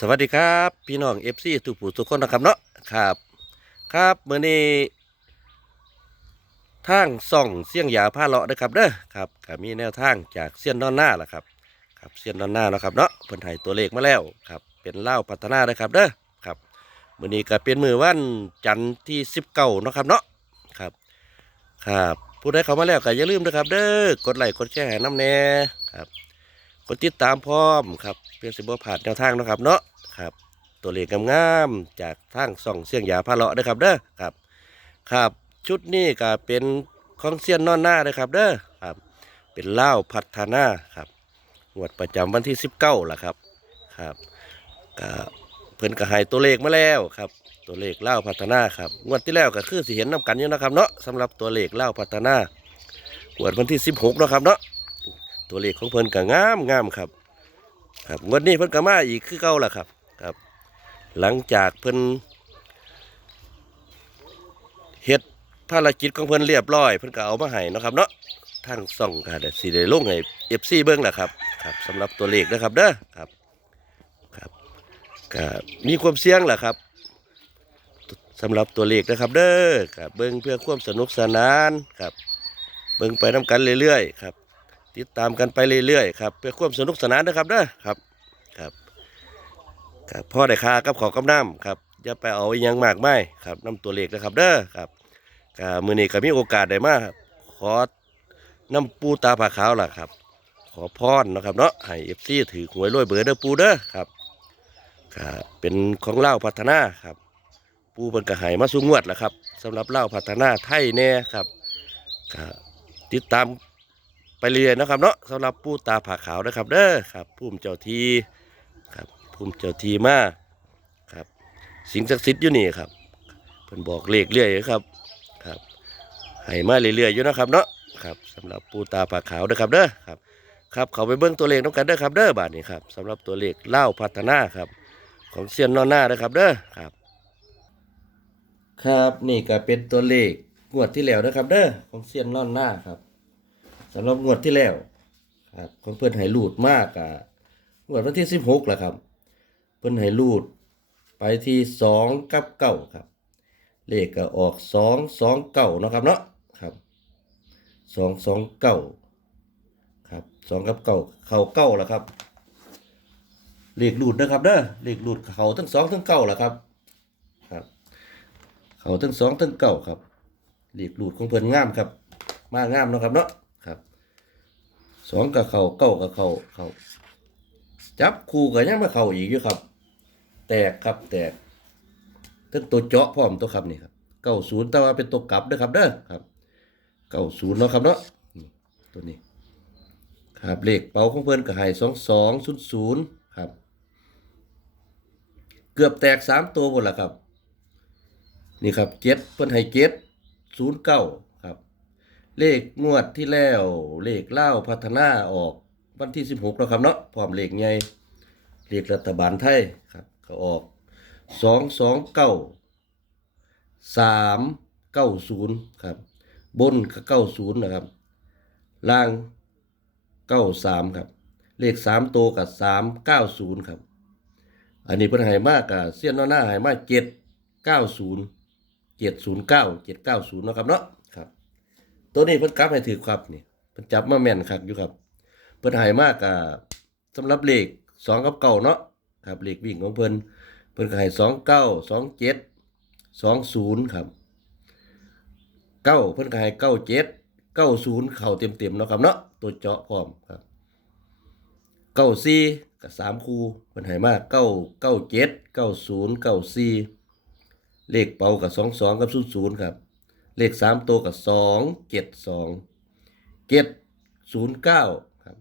สวัสดีครับ พี่น้องเอฟซีทุกผู้ทุกคนนะครับเนาะครับ ครับเมื่อนี้ทางส่องเสี่ยงยาผ้าเลาะนะครับเด้อครับก็มีแนวทางจากเสี้ยนนอนหน้าแหละครับครับเสี้ยนนอนหน้าเนาะครับเนาะเพิ่นให้ตัวเลขมาแล้วครับเป็นเล่าพัฒนานะครับเด้อครับเมื่อนี้ก็เป็นมือวันจันทร์ที่สิบเก้านะครับเนาะครับครับผู้ใดเข้ามาแล้วก็อย่าลืมนะครับ เด้อกดไลค์กดแชร์น้ำแน่ครับ กดติดตามพร้อมครับเพื่อสิบ่ผ่านแนวทางนะครับเนาะครับ ตัวเลขงามๆจากทางส่องเสียงยาพาเลาะเด้อครับเด้อครับ ครับชุดนี้ก็เป็นของเซียนนอนหน้าเด้อครับเด้อครับ เป็นเล่าพัฒนาครับงวดประจำวันที่19ล่ะครับครับก็เพิ่นก็ให้ตัวเลขมาแล้วครับ ตัวเลขเล่าพัฒนาครับงวดที่แล้วก็คือสิเห็นนํกันอยู่นะครับเนาะสำหรับตัวเลขเล่าพัฒนางวดวันที่16เนะครับเนาะ ตัวเลขของเพิ่นก็งามงามครับ ครับงวันนี้เพิ่นก็มาอีกคือเก่าล่ะครับครับ หลังจากเพิ่นเฮ็ดภารกิจของเพิ่นเรียบร้อยเพิ่นก็เอามาให้นะครับเนาะทางส่องก็ได้สิได้ลงให้ FC เบิ่งล่ะครับครับสำหรับตัวเลขนะครับเด้อครับครับก็มีความเสี่ยงล่ะครับสำหรับตัวเลขนะครับเด้อครับเบิ่งเพื่อความสนุกสนานครับ เบิ่งไปนํกันเรื่อยๆครับ ติดตามกันไปเรื่อยๆครับเพื่อความสนุกสนานนะครับเด้อครับครับครับพ่อได้คากับขอกับน้ำครับอย่าไปเอาอยังมากไม่ครับน้ำตัวเลขนะครับเด้อครับก็มือนี้ก็มีโอกาสได้มาครับขอน้ำปูตาผาขาวล่ะครับ ขอพรนะครับเนาะให้ FC ถือหวยรวยเบอร์เด้อปูเด้อครับก็เป็นของเล่าพัฒนาครับปูเพิ่นก็ให้มาสูงวดแหละครับสำหรับเล่าพัฒนาไทยแน่ครับก็ติดตาม ไปเรียนนะครับเนาะสำหรับผู้ตาผาขาวนะครับเด้อครับผู้เจ้าทีครับผู้เจ้าทีมาครับสิ่งศักดิ์สิทธิ์อยู่นี่ครับเพิ่นบอกเลขเรื่อยครับครับให้มาเรื่อยๆอยู่นะครับเนาะครับสำหรับผู้ตาผาขาวนะครับเด้อครับครับเขาไปเบิ้งตัวเลขน้องกันเด้อครับเด้อบาทนี้ครับสำหรับตัวเลขเล่าพัฒนาครับ ของเซียนนอนหน้านะครับเด้อครับ ครับนี่ก็เป็นตัวเลขงวดที่แล้วนะครับเด้อของเซียนนอนหน้าครับ สำหรับงวดที่แล้วครับของเพิ่นให้รูดมากอะงวดวันที่สิบหกแหละครับ เพิ่นให้รูดไปที่สองกับเก้าครับ เลขก็ออกสองสองเก้านะครับเนาะครับสองสองเก้าครับสองกับเก้าเข่าเก้าแหละครับ เลขรูดนะครับเด้อเลขรูดเขาทั้งสองทั้งเก้าแหละครับครับ เขาทั้งสองทั้งเก้าครับเลขรูดของเพิ่นงามครับ มางามนะครับเนาะ สองกับเขาเก้ากับเขาเขาจับคู่กับยังมาเขาอีกอยู่ครับ แตกครับแตกทั้งตัวเจาะพร้อมตัวครับนี่ครับเก้าศูนย์แต่ว่าเป็นตัวกลับด้วยครับเด้อครับเก้าศูนย์เนาะครับเนาะตัวนี้ ครับเลขเป๋าของเพิ่นก็ให้สองสองศูนย์ศูนย์ครับ เกือบแตกสามตัวหมดแล้วครับ นี่ครับเจ็ดเพิ่นให้เจ็ดศูนย์เก้า เลขงวดที่แล้ว เลขเล่าพัฒนาออกวันที่ 16แล้วครับเนาะพร้อมเลขใหญ่เลขรัฐบาลไทยครับก็ออก 229 390 ครับ บนก็90 นะครับ ล่าง 93 ครับ เลข3ตัวกับ 390 ครับ อันนี้เพิ่นให้มากกับเสี้ยนหน้าให้มาก790 709 790เนาะครับเนาะครับ ตัวนี้เพิ่นกลับให้ถือครับนี่เพิ่นจับมาแม่นคักอยู่ครับ เพิ่นให้มากกับสำหรับเลขสองกับเก้าเนาะครับเลขวิ่งของเพิ่นเพิ่นก็ให้สองเก้าสองเจ็ดสองศูนย์ครับเก้าเพิ่นก็ให้เก้าเจ็ดเก้าศูนย์เข่าเต็มเต็มเนาะครับเนาะตัวเจาะพร้อมครับเก้าสี่กับสามคูเพิ่นให้มากเก้าเก้าเจ็ดเก้าศูนย์เก้าสี่เลขเป่ากับสองสองกับศูนย์ศูนย์ครับ เลขสามตัวกับสองเจ็ดสองเจ็ดศูนย์เก้าครับ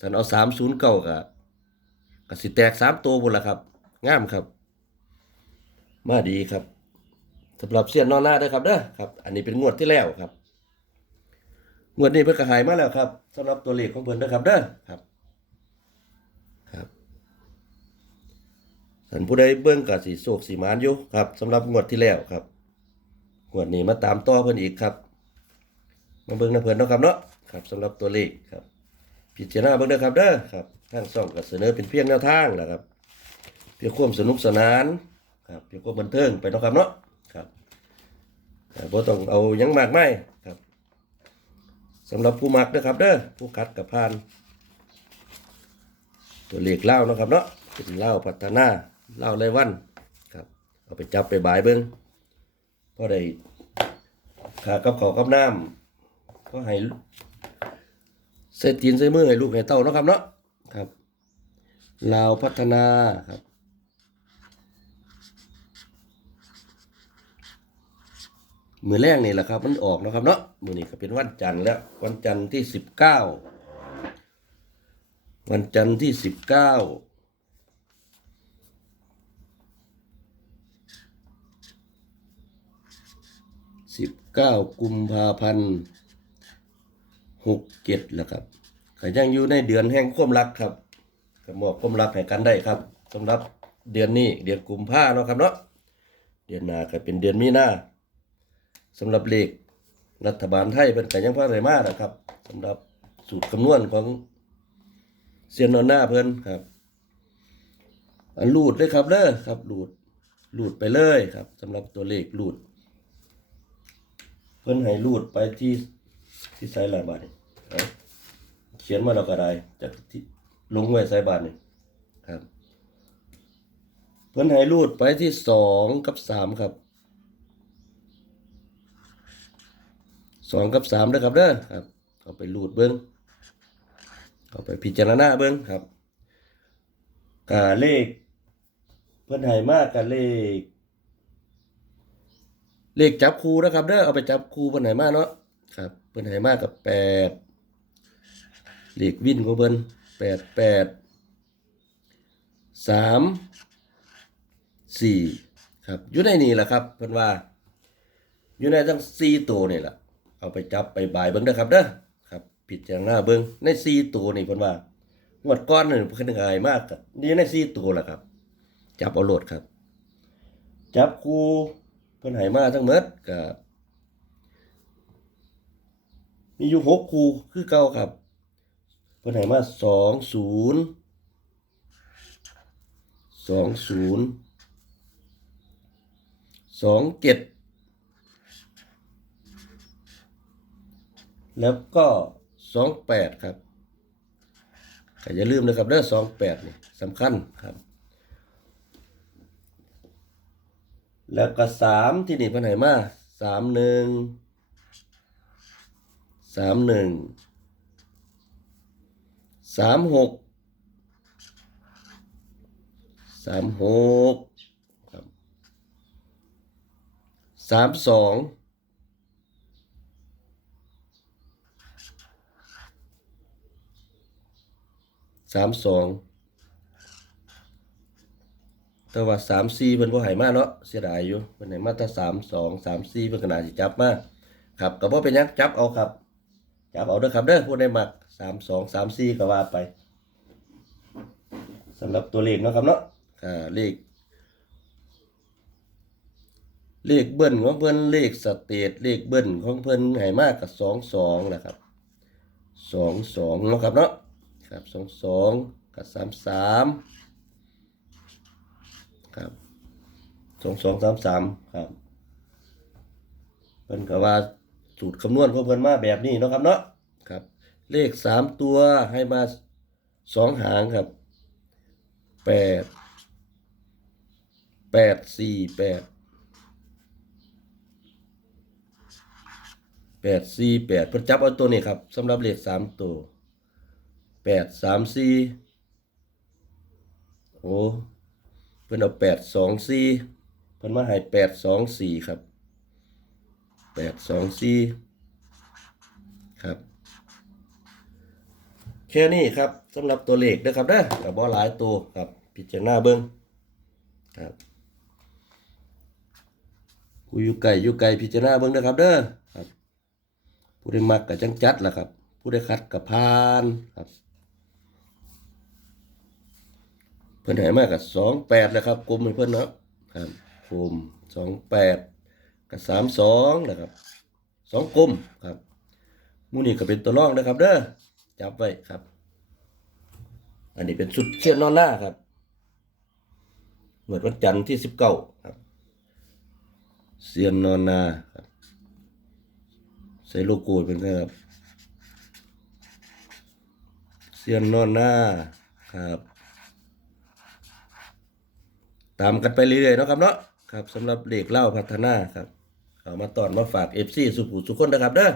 ฉันเอาสามศูนย์เก้ากับกับสิแตกสามตัวบนละครับงามครับ มาดีครับสำหรับเสียนนอนหน้าด้อครับเด้อครับ อันนี้เป็นงวดที่แล้วครับ งวดนี้เพิ่นก็หายมาแล้วครับสำหรับตัวเลขของเพิ่นเด้อครับเด้อครับครับท่านผู้ใดเบิ่งก็สิโศกสิมานอยู่ครับสำหรับงวดที่แล้วครับ งวดนี้มาตามต่อเพิ่นอีกครับ มาเบิ่งนะเพิ่นเนาะครับเนาะครับสำหรับตัวเลขครับพิจารณาเบิ่งเด้อครับเด้อครับทางช่องก็เสนอเป็นเพียงแนวทางนะครับ เพื่อความสนุกสนานครับเพื่อความบันเทิงไปเนาะครับเนาะครับบ่ต้องเอายังมากไม่ครับสำหรับผู้มักนะครับเด้อผู้คัดกับพาน ตัวเลขเล่าเนาะครับเนาะเป็นเล่าพัฒนาเล่ารายวันครับเอาไปจับไปบายเบิ้ง พอได้ขากับขอกับน้ำก็ให้ใส่ตีนใส่มือให้ลูกให้เต้าเนาะครับเนาะครับลาวพัฒนาครับมือแรกนี่แหละครับ มันออกนะครับเนาะมือนี้ก็เป็นวันจันทร์แล้ว วันจันทร์ที่สิบเก้าวันจันทร์ที่สิบเก้าสิบ เก้ากุมภาพันธ์หกเจ็ดแล้วครับก็ยังอยู่ในเดือนแห่งความรักครับก็มอบความรักให้กันได้ครับสำหรับเดือนนี้เดือนกุมภาเนาะครับเนาะเดือนหน้าก็เป็นเดือนมีนาสำหรับเลขรัฐบาลไทยเป็นไก่ยังพระไรมานะครับสำหรับสูตรคำนวณของเซียนนอนหน้าเพิ่นครับอันรูดเลยครับเด้อครับรูดรูดไปเลยครับสำหรับตัวเลขรูด เพิ่นให้รูดไปที่ที่ไซลายบาทนี่เอาเขียนมาแล้วก็ได้จากที่ลงไว้ไซบาทนี่ครับ เพิ่นให้รูดไปที่สองกับสามครับสองกับสามเด้อครับเด้อครับเอาไปรูดเบิ้งเอาไปพิจารณาเบิ้งครับกาเลข เพิ่นให้มากกาเลข เลขจับคูนะครับเด้อเอาไปจับคูเพิ่นให้มากเนาะครับเพิ่นให้มากกับแปดเลขวินของเพิ่นแปดแปดสามสี่ครับอยู่ในนี่แหละครับเพิ่นว่า อยู่ในทั้งสี่ตัวนี่แหละเอาไปจับไปบายเบิ้งเด้อครับเด้อครับพิดจารณาเบิ้งในสี่ตัวนี่เพิ่นว่างวดก้อนนี่เพิ่นง่ายมากครับนี่ในสี่ตัวแหละครับ จับเอาโหลดครับ จับคู พิ่นให้มาทั้งหมดก็มีอยู่หกคู่คือเก่าครับ เพิ่นให้มาสองศูนย์สองศูนย์สองเจ็ดแล้วก็สองแปดครับอย่าลืมนะครับเด้อสองแปดนี่สำคัญครับ แล้วก็สามที่นี่เพันไหนมาสามหนึ่งสามหนึ่งสามหกสามหกครับสามสองสามสอง แต่ว่าสามสี่เพิ่นบ่ให้มากเนาะเสียดายอยู่เพิ่นให้มาแต่สามสองสามสี่เพิ่นก็น่าสิจับมากครับก็บ่เป็นยังจับเอาครับ จับเอาเด้อครับเด้อผู้ใดมักสามสองสามสี่ก็ว่าไปสำหรับตัวเลขเนาะครับเนาะอ่าเลขเลขเบิ้ลของเพิ่นเลขสเตทเลขเบิ้ลของเพิ่นให้มากกับสองสองนะครับสองสองเนาะครับเนาะครับสองสองกับสามสาม ครับสองสองสามสามครับเพิ่นก็ว่าสูตรคำนวณของเพิ่นมาแบบนี้เนาะครับเนาะครับ เลขสามตัวให้มาสองหางครับแปดแปดสี่แปดแปดสี่แปดเพิ่นจับเอาตัวนี้ครับสำหรับเลขสามตัวแปดสามสี่โอ้ พิ่นเอาแปดสองสี่เพิ่นมาให้แปดสองสี่ครับแปดสองสี่ครับ แค่นี้ครับสำหรับตัวเลขนะครับเด้อกับบ่หลายตัวครับ พิจารณาเบิ้งครับผู้อยู่ไกลอยู่ไกลพิจารณาเบิ้งนะครับเด้อครับ ผู้ได้มักกับจังจัดล่ะครับ ผู้ได้คัดกับพานครับ เพิ่นให้มากับสองแปดแหละครับกลมให้เพิ่นเนาะครับกลมสองแปดกับสามสองนะครับสองกลมครับมูนี่ก็เป็นตัวรองนะครับ เด้อจับไว้ครับ อันนี้เป็นสุดเชียนนอนหน้าครับหมดวันจันทร์ที่สิบเก้าครับเซียนนอนนาครับใส่โลโก้เป็นไงครับเซียนนอนนาครับ ตามกันไปเรื่อยๆนะครับเนาะครับสำหรับเลขเล่าพัฒนาครับเอามาตอนมาฝากเอฟซีสุขุสุขคนนะครับเด้อ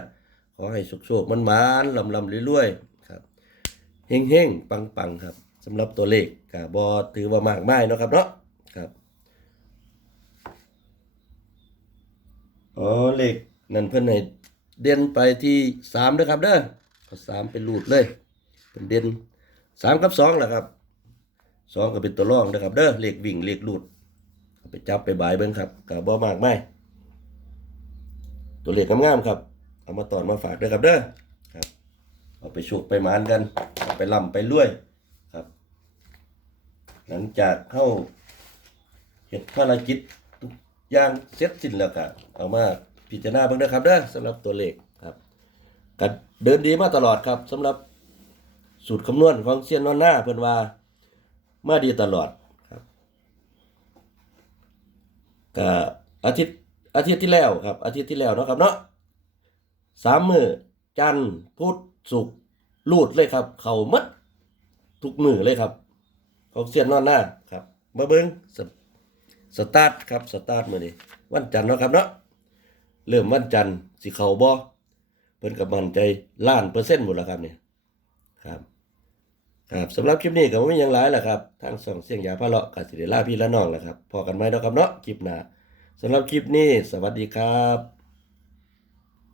ขอให้สุขโชคมันมานลำลำรวยๆครับเฮงเฮงปังปังครับสำหรับตัวเลขกับบอถือว่ามากไม่นะครับเนาะครับอ๋อเลขนั่นเพื่อนให้เด่นไปที่สามด้วยครับเด้อสามเป็นรูดเลยเป็นเด่นสามกับสองแหละครับ สองก็เป็นตัวรองนะครับเด้อเลขวิ่งเลขลูดไปจับไปบายเบิ้งครับกับบ่มากไม่ตัวเลขงามๆครับ เอามาตอนมาฝากเด้อครับเด้อครับเอาไปโชคไปหมานกันเอาไปล่ำไปรวยครับ หลังจากเข้าเฮ็ดภารกิจทุกอย่างเสร็จสิ้นแล้วก็เอามาพิจารณาเบิ่งเด้อครับเด้อสำหรับตัวเลขครับก็เดินดีมาตลอดครับสำหรับสูตรคำนวณของเซียนนอนหน้าเพิ่อนว่า มาดีตลอดครับก็อาทิตย์อาทิตย์ที่แล้วครับ อาทิตย์ที่แล้วเนาะครับเนาะสามมือจันพุธศุกร์ลูดเลยครับ เขามัดทุกมือเลยครับเของเสียนนอนหน้าครับมาเบิ้งสสตาร์ทครับสตาร์ทมือนี้วันจันทร์เนาะครับเนาะเริ่มวันจันทร์สิเขาบ่เพิ่นกับมันใจล้านเปอร์เซ็นต์หมดแล้วครับเนี่ยครับ ครับสำหรับคลิปนี้ก็ไม่ยังหลายแหละครับทางส่องเสียงยาพะเลาะกับสิเดล่าพี่และน้องแหละครับพอกันไหมเนาะครับเนาะคลิปหน้าสำหรับคลิปนี้ สวัสดีครับ